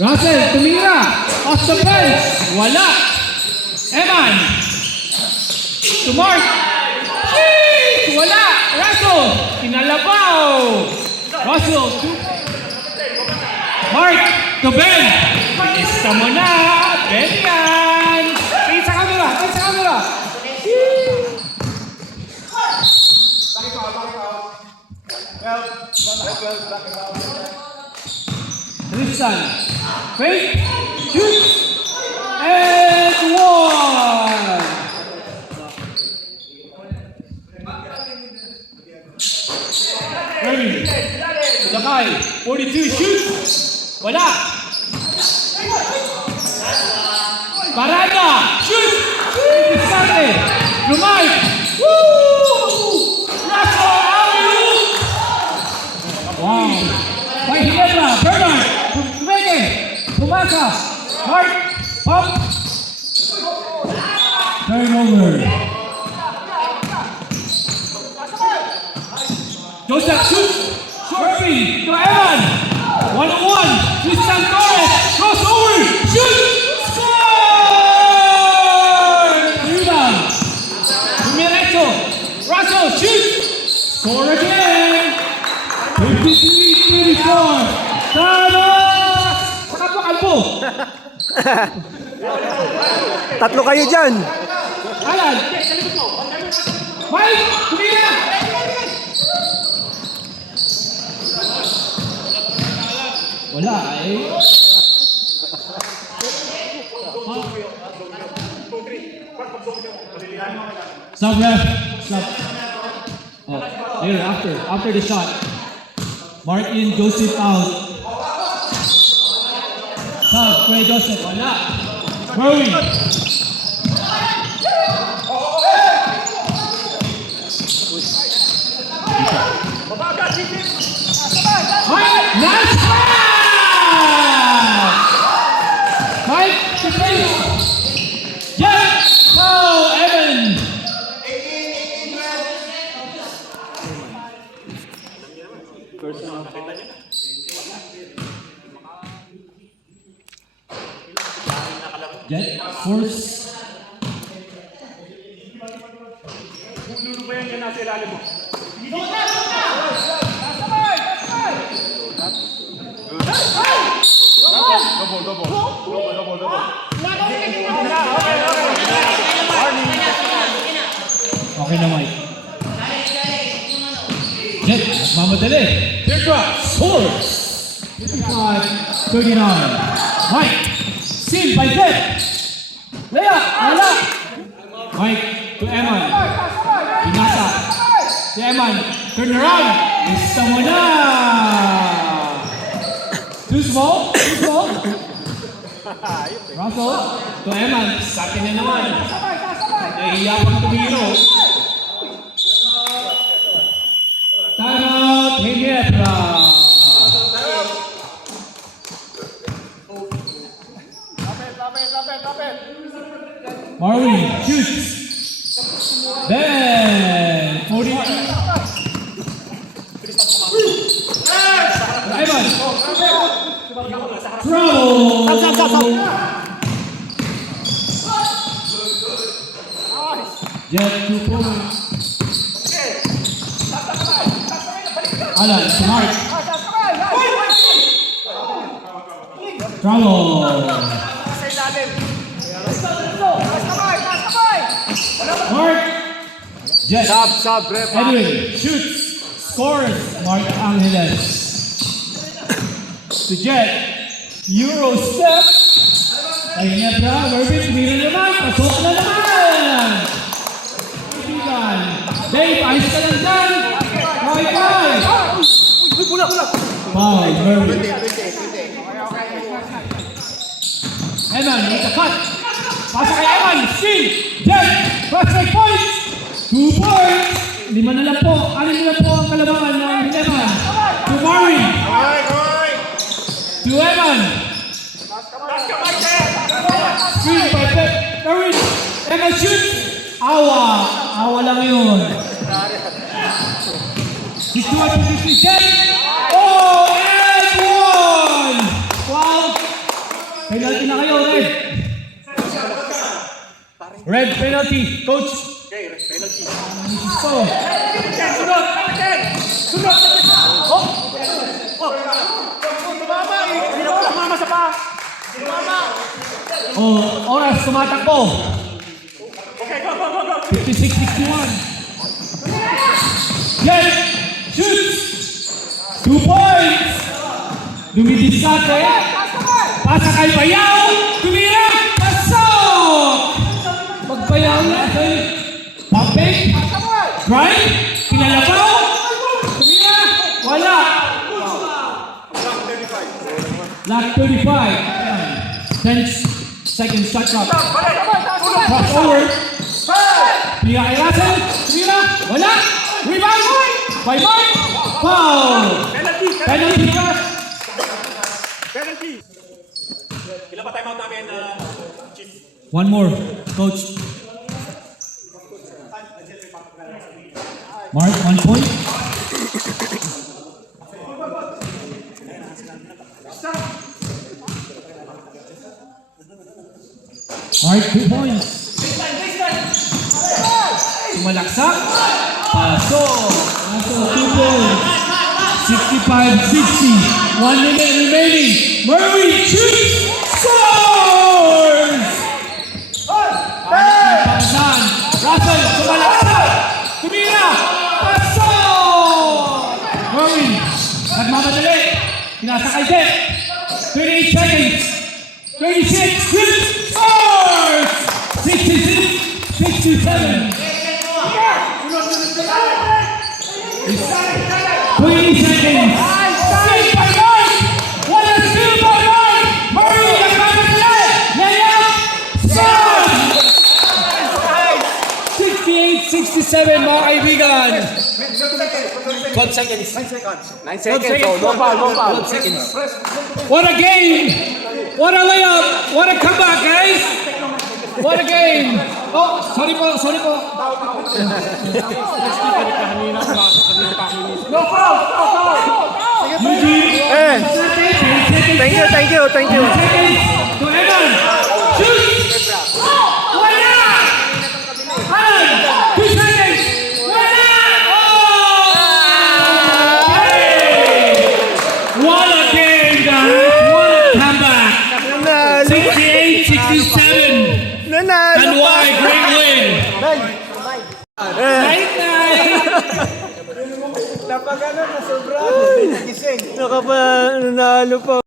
Russell, tumira. Off the bench. Wala. Eman. To Mark. Sheesh! Wala. Russell. Kinalabaw. Russell. Mark. To Ben. Pinista mo na. Ben yan. Tingin sa camera. Tingin sa camera. Tristan, fake, shoot, and one! Erwin, Dakay, 42, shoot! Wala! Parada, shoot! Diskarte, Lumay! Woo! Russell, alley-oop! Wow! May Hinebra, Bernard! Tumeke! Tumasa! Mark! Pop! Turnover! Joseph shoots! Murphy to Evan! 1-on-1! Tristan Torres! Crossover! Shoot! Score! Rebound! Dumiretso! Russell! Shoot! Score again! 53-34! Tama! Saka po kalbo! Tatlo kayo dyan. Alan! Mike! Tumira! Wala eh. Stop ref. Stop. Oh, later, after the shot. Mark in, Joseph out. Stop, Trey Joseph. Wala. Murray. Mike, nice pass! Mike, to face. Yes! Oh, Evan. Jet, force. Okay na, Mike. Jet, mamadali. Clear drop, scores. 55-39. Mike, steal by Jet. Layup, wala. Mike to Eman. Pinasa. Si Eman, turn around. Gusto mo na. Too small. Russell to Eman. Sa akin na naman. Nahiya pang tumiro. Timeout, Hinebra. Marvin shoots. Ben 40. Evan. Trouble. Jet 2 points. Alan, smart. Trouble. Mark. Jet. Sub, ref. Edwin shoots. Scores. Mark Angeles. To Jet. Euro step. Ay Hinebra. Mervin, tumira naman. Pasok na naman. Dave, ayos ka lang dyan. Bye-bye. Foul, Mervin. Eman, make a cut. Pasa kay Eman. Steal. Jet. Prospect points. 2 points. 5 na lang po. 6 na lang po ang kalabangan ng Eman. To Marvin. To Eman. Steal by Pep. Marvin. Eman shoot. Awa lang yun. He's doing 50 Jet. Oh, and one. Wow. Penalty na kayo, Red. Red penalty, coach. Okay, penalty. So, Sunod! Sunod! Oh! Tumama eh! Hindi na tumama sa pa! Tumama! oh, oras tumatakbo. Okay, go, go, go, go! 56-61. Yes! Shoot! 2 points! Dumidiskarte. Pasa kay Bayaw. Tumira. Pasok! Magbayaw natin. Pumping. Right? Pinalabaw. Tumira. Wala. Lap 35. 10 seconds shot clock. Crossover. Tumira kay Russell. Tumira. Wala. Rebound. By Mark. Foul. Penalty! Penalty pass. Penalty! Ilan pa timeout namin, Chief? One more, coach. Mark, 1 point. Mark, 2 points. Tumalaksak. Pasok. Pasok, 2 points. 65-60. 1 minute remaining. Murray shoots. Scores! Panasan. Russell, tumalaksak. Tumira. Pasok! Murray. Nagmamadali. Pinasa kay Jeff. 28 seconds. 36. Shoots. Scores! 66-67. 20 seconds. Save by Mark. What a steal by Mark. Murray, nagmamadali. Layup. Scores! 68-67 mga kaibigan. 12 seconds. 9 seconds. No foul. 12 seconds. What a game! What a layup! What a comeback, guys! What a game! Oh, sorry po. No foul! Eugene. Thank you. Seconds to Evan. Shoot! Wala! Alan! 2 seconds! Wala! Oh! Hey! What a game, guys! What a comeback! Nanalo. 68-67. Nanalo. And why? Great win! Night! Nanalo pa.